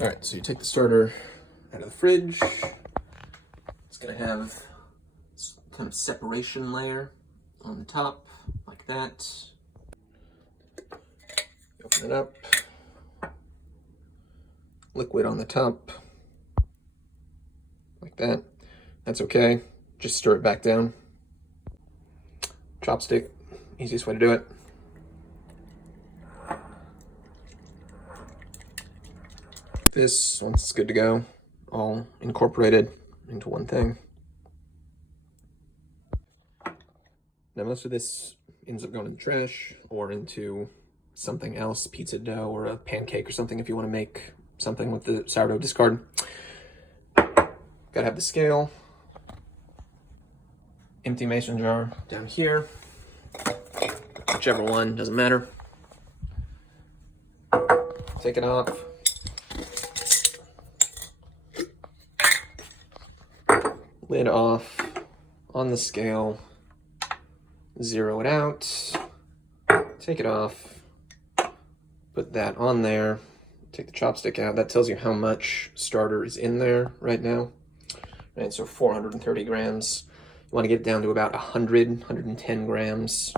All right, so you take the starter out of the fridge. It's gonna have this kind of separation layer on the top, like that. Open it up. Liquid on the top, like that. That's okay. Just stir it back down. Chopstick, easiest way to do it. This, once it's good to go, all incorporated into one thing. Now most of this ends up going in the trash or into something else, pizza dough or a pancake or something if you want to make something with the sourdough discard. Gotta have the scale. Empty mason jar down here. Whichever one, doesn't matter. Take it off. Lid off on the scale. Zero it out. Take it off. Put that on there. Take the chopstick out. That tells you how much starter is in there right now. Right, so 430 grams. You want to get it down to about 110 grams,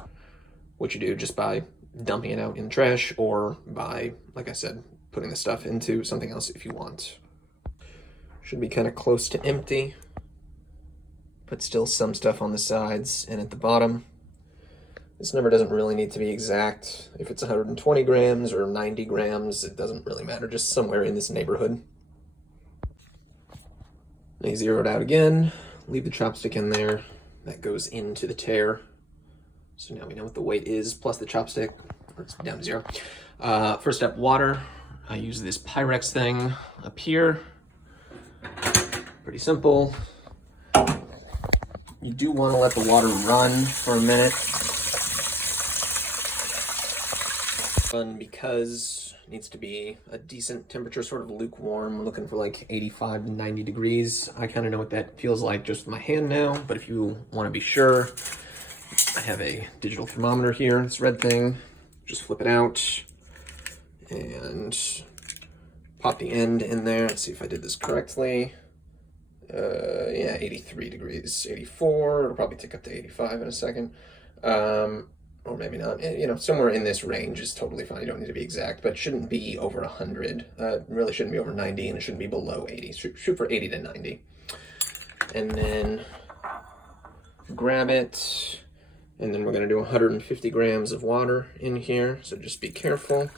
which you do just by dumping it out in the trash or by, like I said, putting the stuff into something else if you want. Should be kind of close to empty, but still some stuff on the sides and at the bottom. This number doesn't really need to be exact. If it's 120 grams or 90 grams, it doesn't really matter, just somewhere in this neighborhood. Now you zero it out again, leave the chopstick in there. That goes into the tare. So now we know what the weight is, plus the chopstick, or it's down to zero. First step, water. I use this Pyrex thing up here. Pretty simple. You do want to let the water run for a minute. Because it needs to be a decent temperature, sort of lukewarm. We're looking for like 85 to 90 degrees. I kind of know what that feels like just with my hand now, but if you want to be sure, I have a digital thermometer here, this red thing. Just flip it out and pop the end in there. Let's see if I did this correctly. Yeah, 83 degrees, 84. It'll probably tick up to 85 in a second. Or maybe not. You know, somewhere in this range is totally fine. You don't need to be exact, but it shouldn't be over 100. It really shouldn't be over 90, and it shouldn't be below 80. Shoot for 80 to 90. And then grab it, and then we're going to do 150 grams of water in here, so just be careful.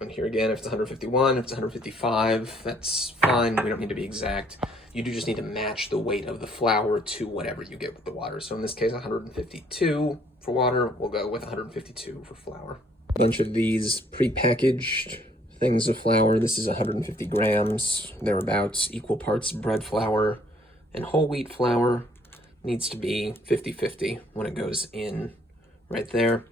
And here again, if it's 151, if it's 155, that's fine. We don't need to be exact. You do just need to match the weight of the flour to whatever you get with the water. So in this case, 152 for water. We'll go with 152 for flour. A bunch of these pre-packaged things of flour. This is 150 grams, thereabouts, equal parts bread flour and whole wheat flour. Needs to be 50-50 when it goes in right there.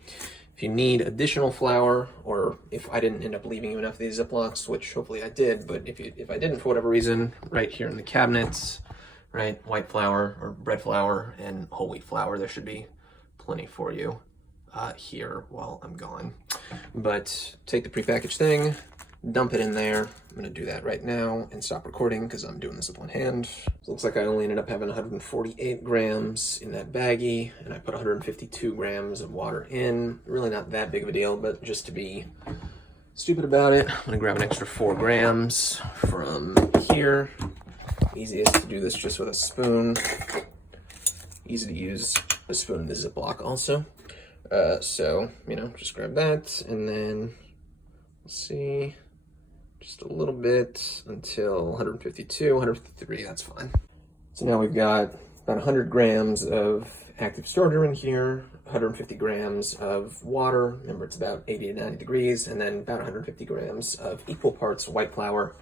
If you need additional flour, or if I didn't end up leaving you enough of these Ziplocs, which hopefully I did, but if I didn't for whatever reason, right here in the cabinets, right, white flour or bread flour and whole wheat flour, there should be plenty for you here while I'm gone. But take the prepackaged thing, dump it in there. I'm gonna do that right now and stop recording because I'm doing this with one hand. So it looks like I only ended up having 148 grams in that baggie, and I put 152 grams of water in. Really not that big of a deal, but just to be stupid about it, I'm gonna grab an extra 4 grams from here. Easiest to do this just with a spoon. Easy to use a spoon in the Ziploc also. So, you know, just grab that, and then let's see, just a little bit until 152, 153, that's fine. So now we've got about 100 grams of active starter in here, 150 grams of water, remember it's about 80 to 90 degrees, and then about 150 grams of equal parts white flour,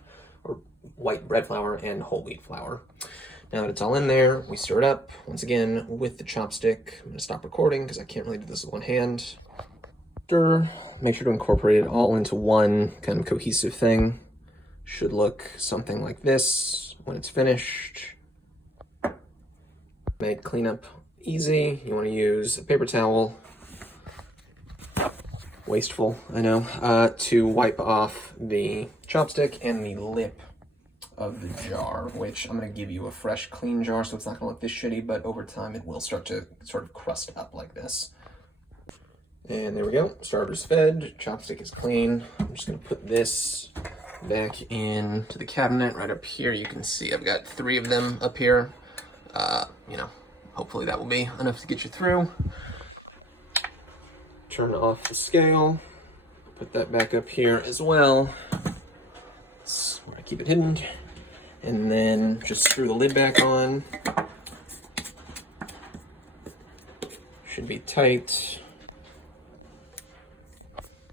or white bread flour, and whole wheat flour. Now that it's all in there, we stir it up, once again, with the chopstick. I'm gonna stop recording because I can't really do this with one hand. Stir, make sure to incorporate it all into one kind of cohesive thing. Should look something like this when it's finished. Clean up easy. You want to use a paper towel, wasteful, I know, to wipe off the chopstick and the lip of the jar, which I'm going to give you a fresh, clean jar, so it's not going to look this shitty, but over time it will start to sort of crust up like this. And there we go. Starter's fed. Chopstick is clean. I'm just going to put this back into the cabinet right up here. You can see I've got 3 of them up here. You know, hopefully that will be enough to get you through. Turn off the scale. Put that back up here as well. That's where I keep it hidden. And then just screw the lid back on. Should be tight.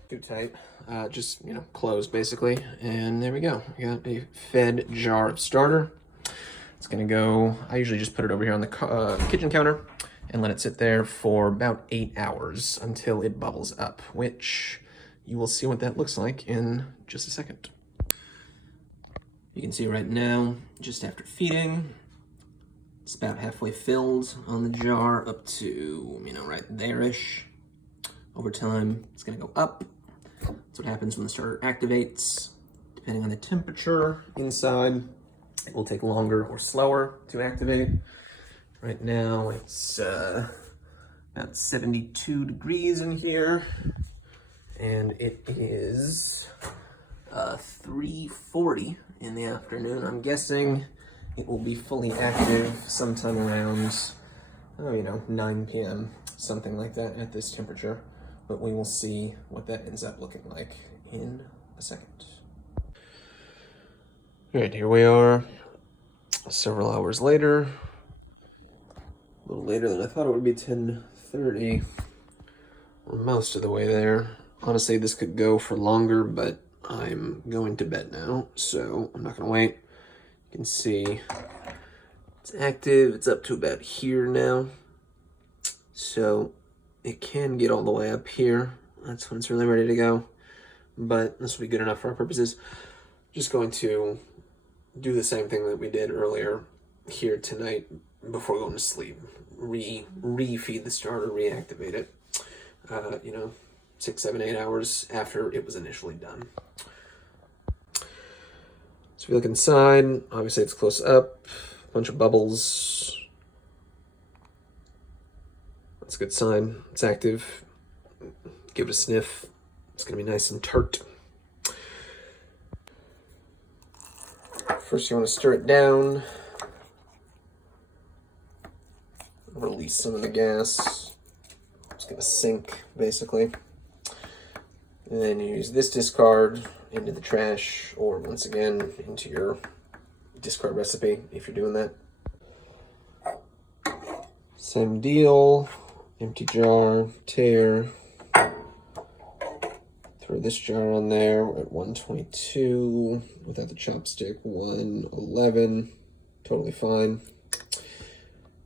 Too tight. Just, you know, close basically. And there we go. We got a fed jar of starter. It's gonna go, I usually just put it over here on the kitchen counter and let it sit there for about 8 hours until it bubbles up, which you will see what that looks like in just a second. You can see right now, just after feeding, it's about halfway filled on the jar up to, you know, right there-ish. Over time, it's gonna go up. That's what happens when the starter activates. Depending on the temperature inside, it will take longer or slower to activate. Right now, it's about 72 degrees in here, and it is 3:40 in the afternoon. I'm guessing it will be fully active sometime around, 9 p.m., something like that at this temperature. But we will see what that ends up looking like in a second. All right, here we are, several hours later. A little later than I thought it would be, 10:30. We're most of the way there. Honestly, this could go for longer, but I'm going to bed now, so I'm not gonna wait. You can see it's active. It's up to about here now. So it can get all the way up here. That's when it's really ready to go. But this will be good enough for our purposes. Just going to do the same thing that we did earlier here tonight before going to sleep. Re-feed the starter, reactivate it. 6, 7, 8 hours after it was initially done. So if you look inside, obviously it's close up, a bunch of bubbles. That's a good sign. It's active. Give it a sniff. It's gonna be nice and tart. First you want to stir it down. Release some of the gas. It's gonna sink, basically. And then you use this discard into the trash, or once again, into your discard recipe, if you're doing that. Same deal. Empty jar, tear. Throw this jar on there. We're at 122. Without the chopstick, 111. Totally fine.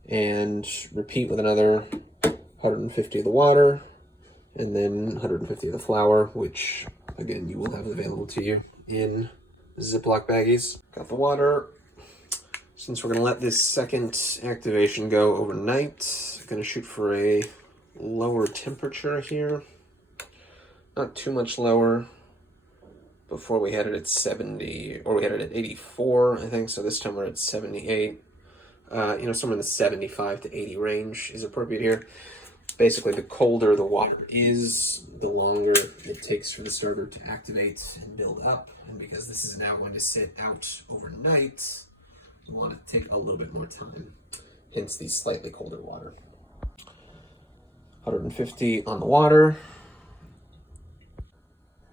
And repeat with another 150 of the water, and then 150 of the flour, which, again, you will have available to you in Ziploc baggies. Got the water. Since we're going to let this second activation go overnight, I'm going to shoot for a lower temperature here. Not too much lower. Before we had it at 70, or we had it at 84, I think, so this time we're at 78. Somewhere in the 75 to 80 range is appropriate here. Basically, the colder the water is, the longer it takes for the starter to activate and build up. And because this is now going to sit out overnight, we want it to take a little bit more time. Hence the slightly colder water. 150 on the water.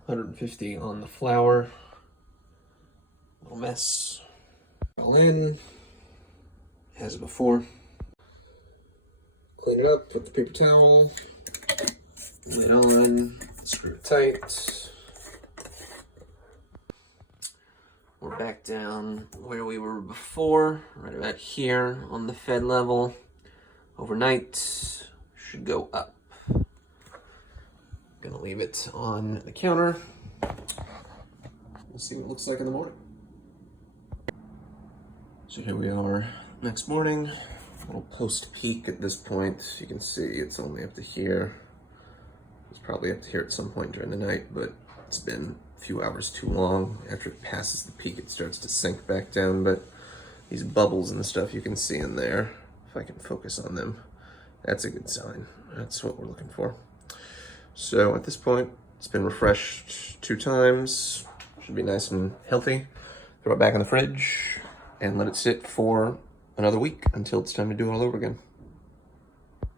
150 on the flour. Little mess. All in. As before. Clean it up with the paper towel. Lid on. Screw it tight. We're back down where we were before, right about here on the fed level. Overnight, should go up. Gonna leave it on the counter. We'll see what it looks like in the morning. So here we are next morning. Little post peak at this point. You can see it's only up to here. It's probably up to here at some point during the night, but it's been a few hours too long. After it passes the peak, it starts to sink back down, but these bubbles and stuff you can see in there, if I can focus on them, that's a good sign. That's what we're looking for. So at this point, it's been refreshed 2 times. Should be nice and healthy. Throw it back in the fridge and let it sit for another week until it's time to do it all over again.